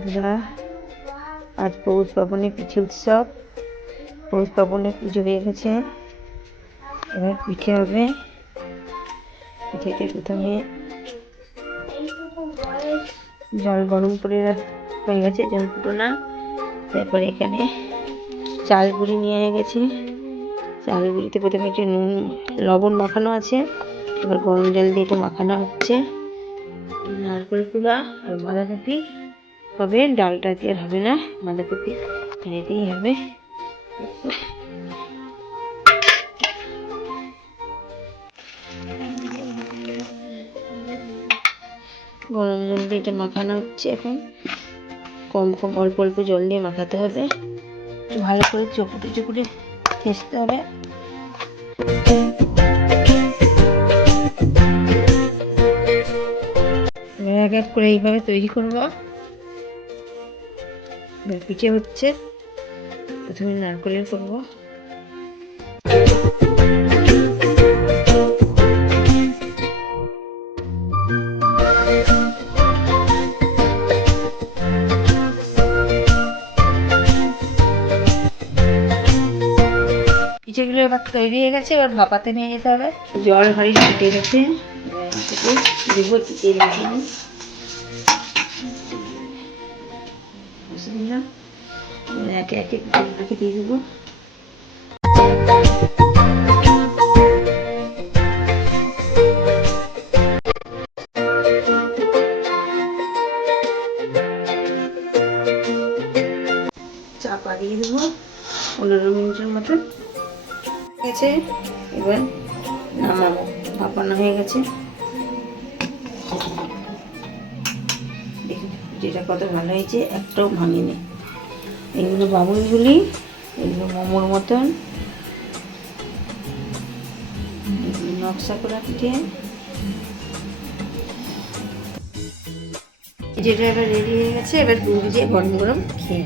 বন্ধুরা, আজ পৌষ পার্বণে পিঠে উৎসব। পৌষ পার্বণে পুজো হয়ে গেছে, এবার পিঠে হবে। পিঠেতে প্রথমে জল গরম করে হয়ে গেছে, জল ফুটনা। তারপরে এখানে চাল গুঁড়ি নিয়ে গেছে। চাল গুঁড়িতে প্রথমে একটু নুন লবণ মাখানো আছে, এবার গরম জল দিয়ে একটু মাখানো হচ্ছে। নারকেল কুড়া আর বাঁধাকপি হবে, ডালটা দিয়ে হবে না, বাঁধাকপি দিয়েই হবে। গরম জল দিয়ে এটা মাখানো হচ্ছে। এখন কম কম অল্প অল্প জল দিয়ে মাখাতে হবে, একটু ভালো করে চকুটে চকুটে ফেসতে হবে। এক এক করে এইভাবে তৈরি করবো। পিঠে হচ্ছে, প্রথমে নারকেলের করবো। পিঠেগুলো এবার তৈরি হয়ে গেছে, এবার ভাপাতে নিয়ে যেতে হবে। জল হাঁড়ি ফুটে গেছে, দেবো তেল দিলাম। একে একে রেখে দিয়ে দেবো। চাপা দিয়ে দেবো 15 মিনিটের মতো গেছে। এবার নামাবো, ভাপানো হয়ে গেছে। দেখুন যেটা কত ভালো হয়েছে, একটাও ভাঙেনি। এগুলো বাবুইগুলি, এগুলো মোমোর মতন, এগুলো নকশা করা পিঠে। যেটা এবার রেডি হয়ে গেছে, এবার দুধ দিয়ে গরম গরম খেয়ে